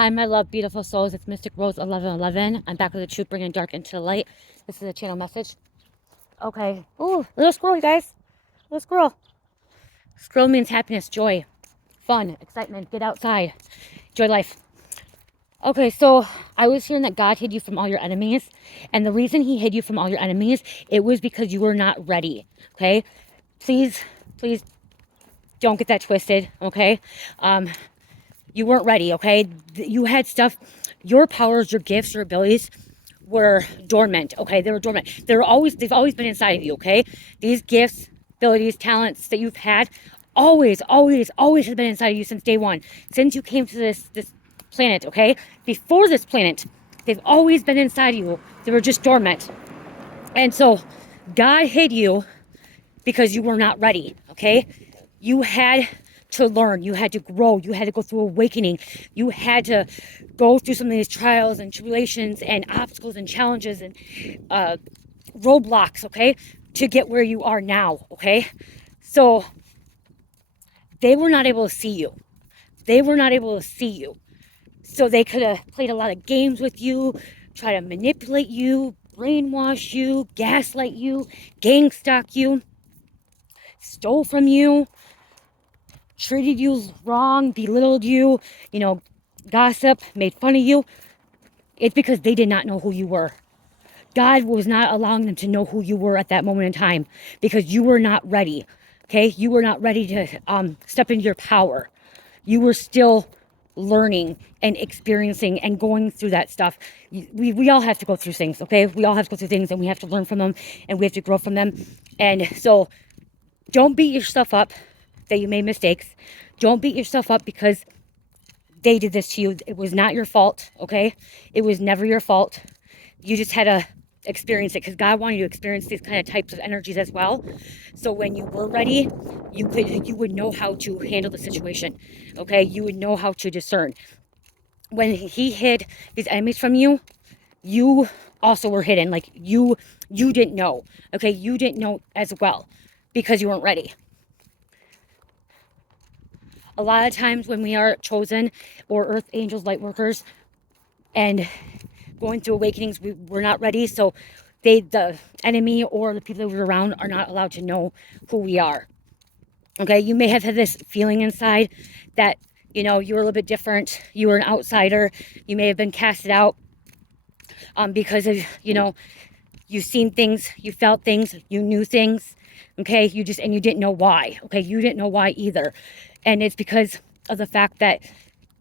Hi, my love, beautiful souls. It's Mystic Rose 1111. I'm back with the truth, bringing dark into the light. This is a channel message. Okay. Ooh, little squirrel, you guys. Little squirrel. Squirrel means happiness, joy, fun, excitement. Get outside. Enjoy life. Okay, so I was hearing that God hid you from all your enemies. And the reason he hid you from all your enemies, it was because you were not ready. Okay? Please, please don't get that twisted. Okay? You weren't ready, okay? You had stuff, your powers, your gifts, your abilities were dormant, okay? They were dormant. They've always been inside of you, okay? These gifts, abilities, talents that you've had always have been inside of you since day one. Since you came to this planet, okay? Before this planet, they've always been inside of you. They were just dormant. And so God hid you because you were not ready, okay? You had to learn, you had to grow, you had to go through awakening, you had to go through some of these trials and tribulations and obstacles and challenges and roadblocks, okay, to get where you are now, okay? So they were not able to see you. They were not able to see you. So they could have played a lot of games with you, try to manipulate you, brainwash you, gaslight you, gang stalk you, stole from you, treated you wrong, belittled you, gossip, made fun of you. It's because they did not know who you were. God was not allowing them to know who you were at that moment in time because you were not ready. Okay? You were not ready to step into your power. You were still learning and experiencing and going through that stuff. We all have to go through things, okay? We all have to go through things and we have to learn from them and we have to grow from them. And so don't beat yourself up that you made mistakes. Don't beat yourself up because they did this to you. It was not your fault, okay? It was never your fault. You just had to experience it because God wanted you to experience these kind of types of energies as well. So when you were ready, you would know how to handle the situation, okay? You would know how to discern. When he hid these enemies from you, you also were hidden. Like you didn't know, okay? You didn't know as well because you weren't ready. A lot of times when we are chosen or earth angels, light workers, and going through awakenings, we're not ready. So the enemy or the people that we're around are not allowed to know who we are. Okay, you may have had this feeling inside that, you were a little bit different. You were an outsider. You may have been casted out because of, you've seen things, you felt things, you knew things. Okay, you didn't know why. Okay, you didn't know why either. And it's because of the fact that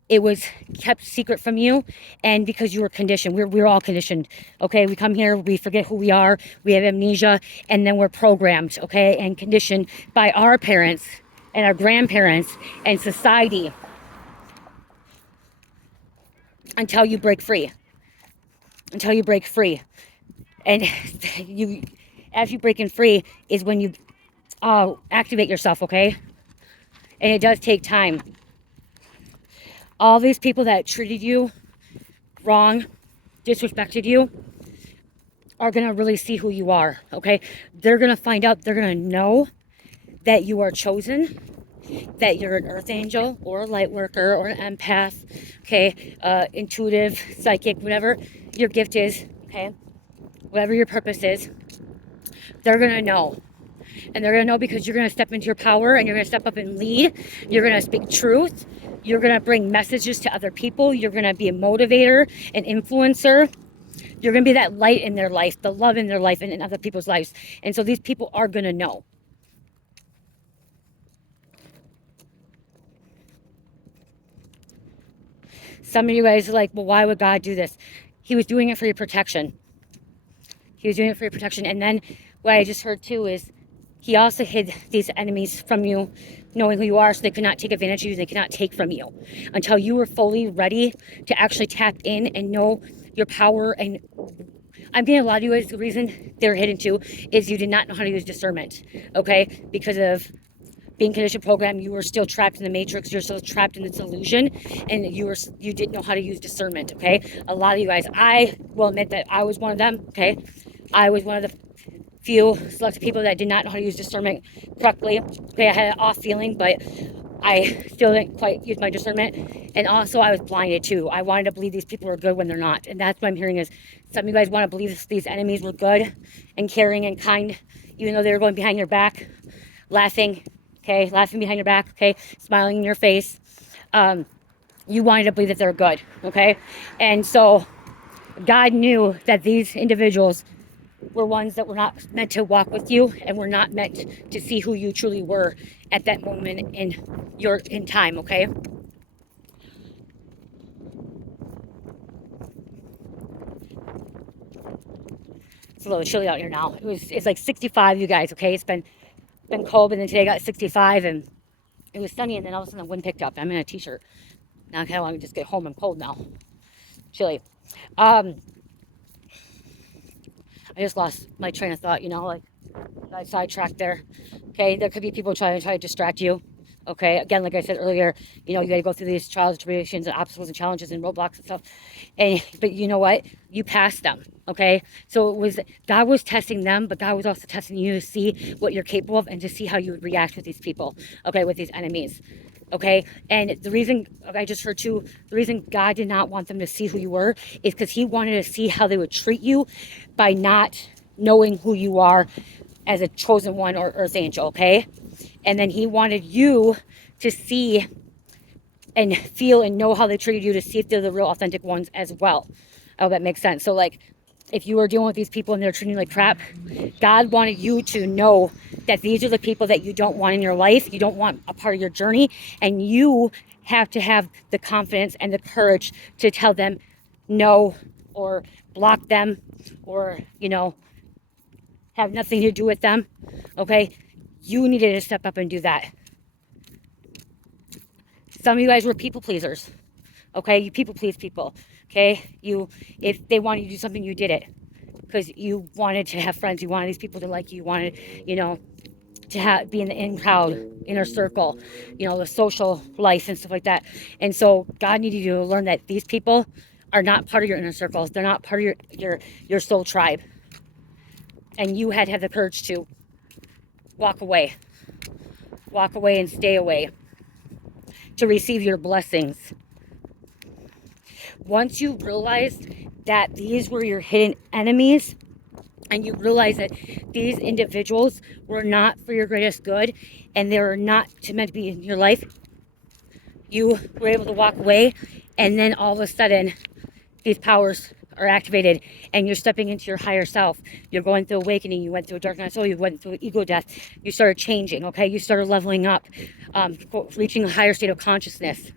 it was kept secret from you and because you were conditioned. We're all conditioned, okay? We come here, we forget who we are, we have amnesia, and then we're programmed, okay, and conditioned by our parents and our grandparents and society until you break free. Until you break free. And as you breaking free is when you activate yourself, okay? And it does take time. All these people that treated you wrong, disrespected you, are going to really see who you are, okay? They're going to find out, they're going to know that you are chosen, that you're an earth angel or a light worker or an empath, okay? Intuitive, psychic, whatever your gift is, okay? Whatever your purpose is, they're going to know. And they're going to know because you're going to step into your power and you're going to step up and lead. You're going to speak truth. You're going to bring messages to other people. You're going to be a motivator, an influencer. You're going to be that light in their life, the love in their life and in other people's lives. And so these people are going to know. Some of you guys are like, well, why would God do this? He was doing it for your protection. He was doing it for your protection. And then what I just heard too is he also hid these enemies from you, knowing who you are, so they could not take advantage of you, they could not take from you until you were fully ready to actually tap in and know your power. And I'm getting a lot of you guys, the reason they're hidden too is you did not know how to use discernment, okay? Because of being conditioned program, you were still trapped in the matrix, you're still trapped in this illusion, and you didn't know how to use discernment, okay? A lot of you guys, I will admit that I was one of them, okay? I was one of the few select people that did not know how to use discernment correctly. Okay, I had an off feeling, but I still didn't quite use my discernment. And also I was blinded too. I wanted to believe these people were good when they're not. And that's what I'm hearing is some of you guys want to believe these enemies were good and caring and kind, even though they were going behind your back, laughing, okay, laughing behind your back, okay, smiling in your face. You wanted to believe that they're good, okay? And so God knew that these individuals were ones that were not meant to walk with you and were not meant to see who you truly were at that moment in time, okay? It's a little chilly out here now. It's like 65, you guys, okay? It's been cold, and then today I got 65, and it was sunny, and then all of a sudden the wind picked up. I'm in a t-shirt. Now I kind of want to just get home. I'm cold now. Chilly. I just lost my train of thought, like I sidetracked there. Okay, there could be people trying to distract you. Okay, again, like I said earlier, you got to go through these trials, tribulations, and obstacles and challenges and roadblocks and stuff. But you know what? You passed them. Okay, so God was testing them, but God was also testing you to see what you're capable of and to see how you would react with these people. Okay, with these enemies. Okay, and the reason I just heard too, the reason God did not want them to see who you were is because He wanted to see how they would treat you by not knowing who you are as a chosen one or earth angel, okay? And then He wanted you to see and feel and know how they treated you to see if they're the real authentic ones as well. Oh, that makes sense. So like, if you were dealing with these people and they're treating you like crap, God wanted you to know that these are the people that you don't want in your life. You don't want a part of your journey. And you have to have the confidence and the courage to tell them no, or block them, or, have nothing to do with them. Okay? You needed to step up and do that. Some of you guys were people pleasers. Okay? You people please people. Okay? If they wanted you to do something, you did it. Because you wanted to have friends. You wanted these people to like you. You wanted, to be in the in crowd, inner circle, the social life and stuff like that. And so God needed you to learn that these people are not part of your inner circles. They're not part of your soul tribe. And you had to have the courage to walk away and stay away to receive your blessings. Once you realized that these were your hidden enemies, and you realize that these individuals were not for your greatest good and they were not meant to be in your life, you were able to walk away, and then all of a sudden these powers are activated and you're stepping into your higher self. You're going through awakening. You went through a dark night of soul. You went through ego death. You started changing, okay? You started leveling up, reaching a higher state of consciousness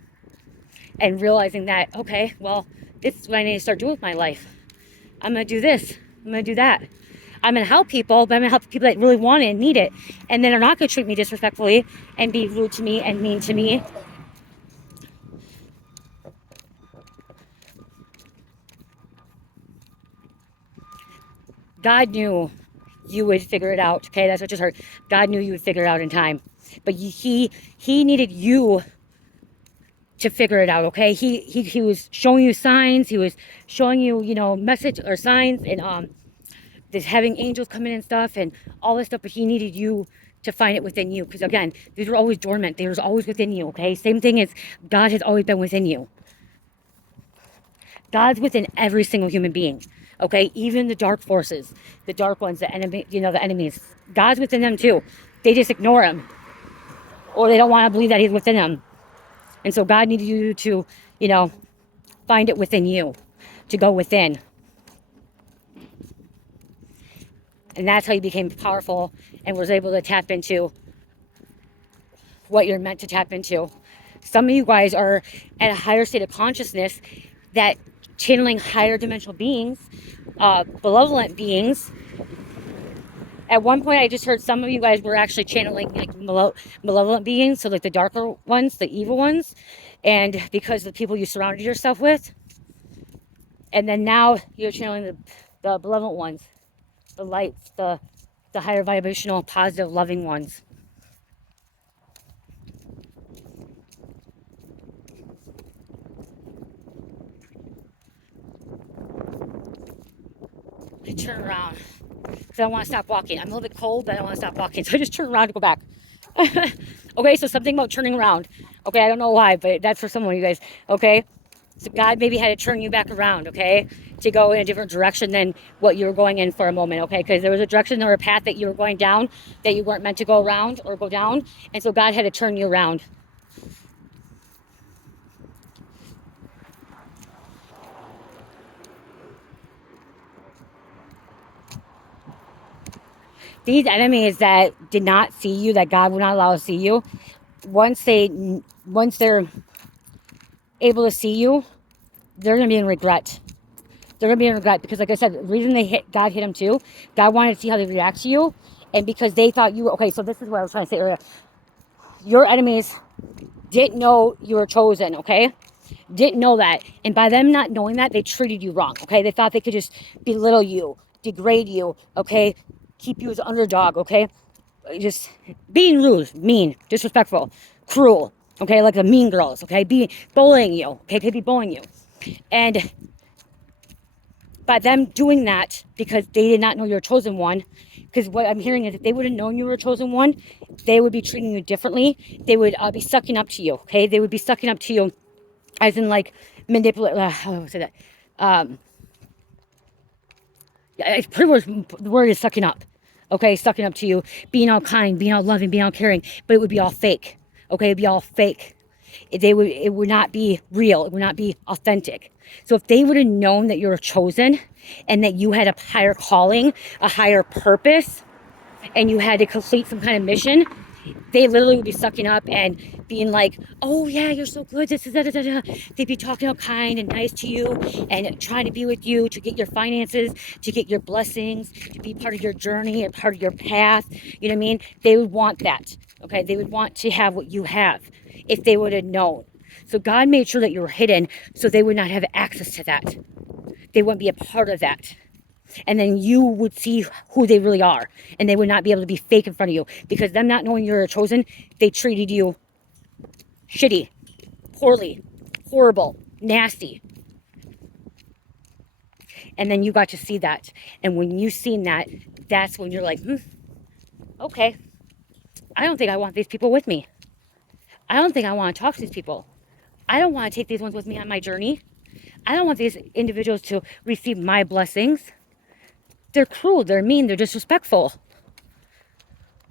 and realizing that, okay, well, this is what I need to start doing with my life. I'm going to do this. I'm going to do that. I'm going to help people, but I'm going to help the people that really want it and need it. And then they're not going to treat me disrespectfully and be rude to me and mean to me. God knew you would figure it out. Okay, that's what I just heard. God knew you would figure it out in time. But he needed you to figure it out, okay? He was showing you signs. He was showing you, message or signs, and this having angels come in and stuff and all this stuff, but he needed you to find it within you. Because again, these were always dormant. They were always within you, okay? Same thing as God has always been within you. God's within every single human being, okay? Even the dark forces, the dark ones, the enemy, the enemies. God's within them too. They just ignore him, or they don't want to believe that he's within them. And so God needed you to, find it within you, to go within. And that's how you became powerful and was able to tap into what you're meant to tap into. Some of you guys are at a higher state of consciousness that channeling higher dimensional beings, malevolent beings. At one point, I just heard some of you guys were actually channeling like malevolent beings, so like the darker ones, the evil ones, and because of the people you surrounded yourself with. And then now you're channeling the benevolent ones, the lights, the higher vibrational, positive, loving ones. I turn around because I want to stop walking. I'm a little bit cold, but I don't want to stop walking, so I just turn around to go back. Okay, so something about turning around. Okay, I don't know why, but that's for some of you guys. Okay, so God maybe had to turn you back around, okay, to go in a different direction than what you were going in for a moment, okay, because there was a direction or a path that you were going down that you weren't meant to go around or go down, and so God had to turn you around. These enemies that did not see you, that God would not allow to see you, once they're able to see you, they're gonna be in regret. They're gonna be in regret because, like I said, the reason God hit them too, God wanted to see how they react to you, and because they thought you were okay. So this is what I was trying to say earlier. Your enemies didn't know you were chosen, okay? Didn't know that, and by them not knowing that, they treated you wrong, okay? They thought they could just belittle you, degrade you, okay? Keep you as an underdog, okay? Just being rude, mean, disrespectful, cruel, okay? Like the mean girls, okay? Bullying you, okay? Could be bullying you. And by them doing that, because they did not know you're a chosen one, because what I'm hearing is if they would have known you were a chosen one, they would be treating you differently. They would be sucking up to you, okay? They would be sucking up to you as in like manipulate, how do I say that? Yeah, it's pretty much, the word is sucking up, okay? Sucking up to you, being all kind, being all loving, being all caring, but it would be all fake, okay? It'd be all fake. It would not be real. It would not be authentic. So if they would have known that you're chosen and that you had a higher calling, a higher purpose, and you had to complete some kind of mission, they literally would be sucking up and being like, oh yeah, you're so good, this is da, da, da, da. They'd be talking all kind and nice to you and trying to be with you to get your finances, to get your blessings, to be part of your journey and part of your path. You know what I mean? They would want that, okay? They would want to have what you have if they would have known. So God made sure that you were hidden so they would not have access to that. They wouldn't be a part of that. And then you would see who they really are, and they would not be able to be fake in front of you, because them not knowing you're chosen, they treated you shitty, poorly, horrible, nasty. And then you got to see that, and when you seen that, that's when you're like, okay, I don't think I want these people with me. I don't think I want to talk to these people. I don't want to take these ones with me on my journey. I don't want these individuals to receive my blessings. They're cruel, they're mean, they're disrespectful.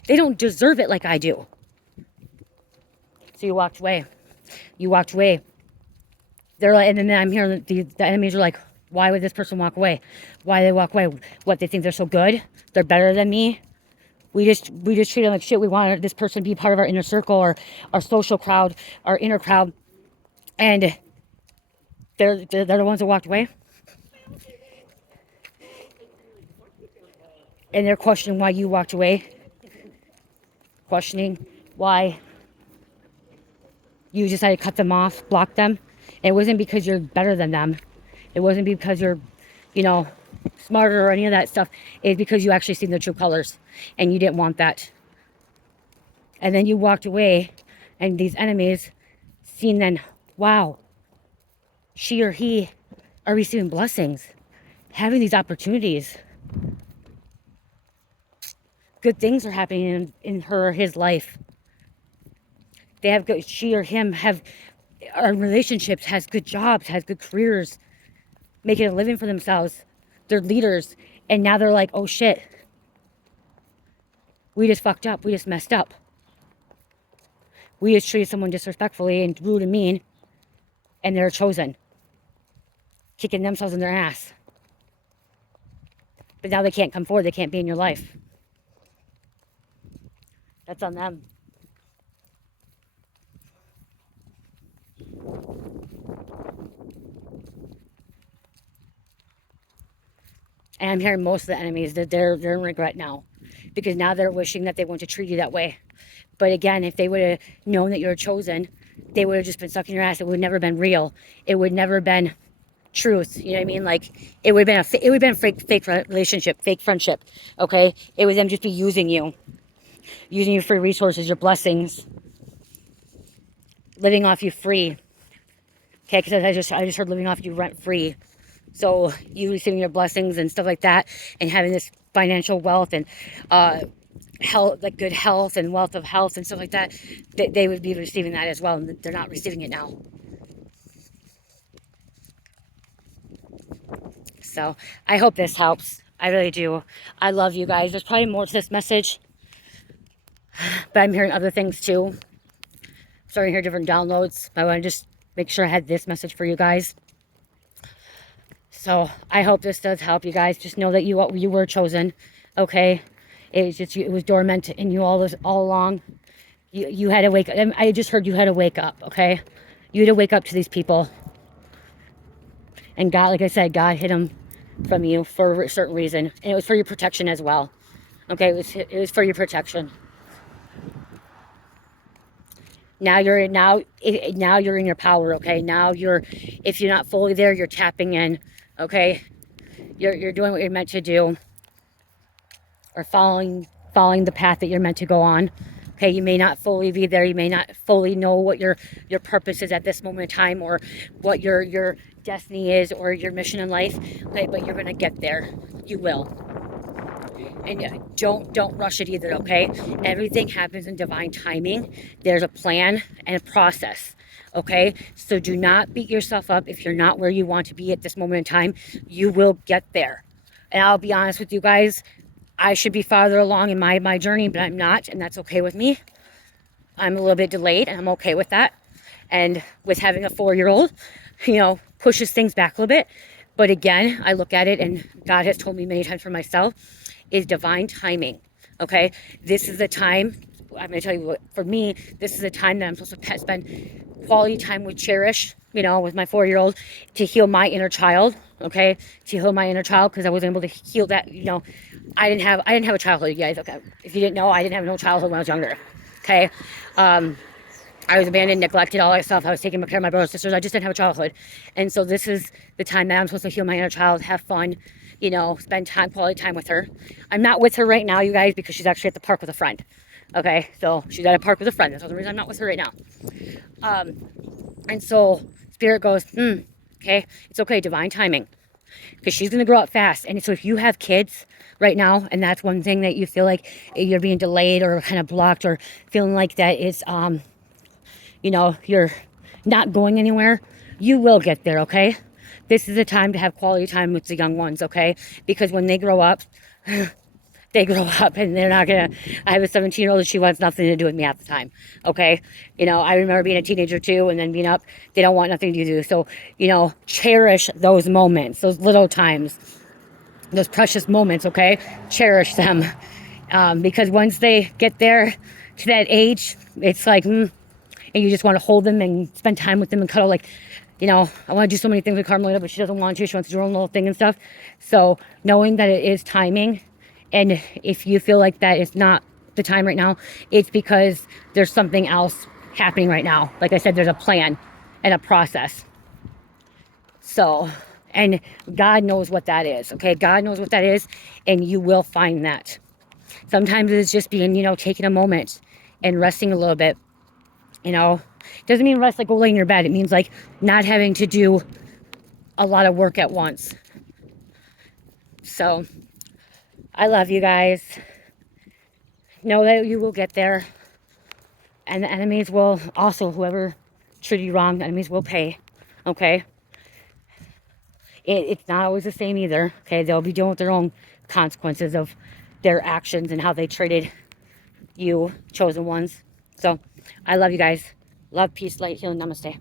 They don't deserve it like I do. So you walked away. You walked away. They're like, and then I'm hearing the enemies are like, why would this person walk away? Why do they walk away? What, they think they're so good? They're better than me? We just treat them like shit. We want this person to be part of our inner circle or our social crowd, our inner crowd. And they're the ones that walked away. And they're questioning why you walked away. Questioning why you decided to cut them off, block them. And it wasn't because you're better than them. It wasn't because you're, smarter or any of that stuff. It's because you actually seen their true colors and you didn't want that. And then you walked away, and these enemies seen then, wow, she or he are receiving blessings, having these opportunities. Good things are happening in her or his life. They have good, she or him are in relationships, has good jobs, has good careers, making a living for themselves. They're leaders. And now they're like, oh shit, we just fucked up. We just messed up. We just treated someone disrespectfully and rude and mean, and they're chosen, kicking themselves in their ass. But now they can't come forward. They can't be in your life. That's on them. And I'm hearing most of the enemies that they're in regret now, because now they're wishing that they wouldn't have treated you that way. But again, if they would have known that you're chosen, they would have just been sucking your ass. It would have never been real. It would never been truth. You know what I mean? Like it would have been fake relationship, fake friendship. Okay, it would them just be using you for your resources, your blessings, living off you free. Okay, because I just heard living off you rent free. So you receiving your blessings and stuff like that, and having this financial wealth and health, like good health and wealth of health and stuff like that, they would be receiving that as well, and they're not receiving it now. So I hope this helps. I really do. I love you guys. There's probably more to this message, but I'm hearing other things too. Starting to hear different downloads. I want to just make sure I had this message for you guys. So I hope this does help you guys. Just know that you were chosen. Okay, it was dormant in you all along. You had to wake up. I just heard you had to wake up. Okay, you had to wake up to these people. And God, like I said, God hid them from you for a certain reason, and it was for your protection as well. Okay, it was for your protection. Now you're in your power. Okay, now if you're not fully there, you're tapping in. Okay, you're doing what you're meant to do, or following the path that you're meant to go on. Okay, you may not fully be there. You may not fully know what your purpose is at this moment in time, or what your destiny is, or your mission in life. Okay, but you're gonna get there. You will. And don't rush it either. Okay, everything happens in divine timing. There's a plan and a process. Okay, so do not beat yourself up if you're not where you want to be at this moment in time. You will get there. And I'll be honest with you guys, I should be farther along in my journey, but I'm not, and that's okay with me. I'm a little bit delayed, and I'm okay with that. And with having a 4-year-old, pushes things back a little bit. But again, I look at it, and God has told me many times for myself, is divine timing. Okay, this is the time. I'm going to tell you what, for me, this is the time that I'm supposed to spend quality time with Cherish, with my 4-year-old, to heal my inner child. Okay, to heal my inner child, because I wasn't able to heal that. I didn't have a childhood, you guys. Okay, if you didn't know, I didn't have no childhood when I was younger. Okay, I was abandoned, neglected, all that stuff. I was taking care of my brothers and sisters. I just didn't have a childhood. And so this is the time that I'm supposed to heal my inner child, have fun, spend quality time with her. I'm not with her right now, you guys, because she's actually at the park with a friend. Okay, so she's at a park with a friend. That's the reason I'm not with her right now. And so Spirit goes, okay, it's okay, divine timing. Because she's going to grow up fast. And so if you have kids right now, and that's one thing that you feel like you're being delayed or kind of blocked, or feeling like that is, you're not going anywhere, you will get there, okay? This is a time to have quality time with the young ones, okay? Because when they grow up, and they're not gonna. I have a 17-year-old and she wants nothing to do with me at the time. Okay, I remember being a teenager too, and then being up. They don't want nothing to do. So cherish those moments, those little times, those precious moments. Okay, cherish them, because once they get there to that age, it's like, and you just want to hold them and spend time with them and cuddle. Like, I want to do so many things with Carmelita, but she doesn't want to. She wants to do her own little thing and stuff. So knowing that it is timing. And if you feel like that is not the time right now, it's because there's something else happening right now. Like I said, there's a plan and a process. So, and God knows what that is, okay? God knows what that is, and you will find that. Sometimes it's just being, taking a moment and resting a little bit. Doesn't mean rest like go lay in your bed. It means like not having to do a lot of work at once. So I love you guys. Know that you will get there. And the enemies will also, whoever treated you wrong, the enemies will pay. Okay? It's not always the same either. Okay? They'll be dealing with their own consequences of their actions and how they treated you, chosen ones. So, I love you guys. Love, peace, light, healing. Namaste.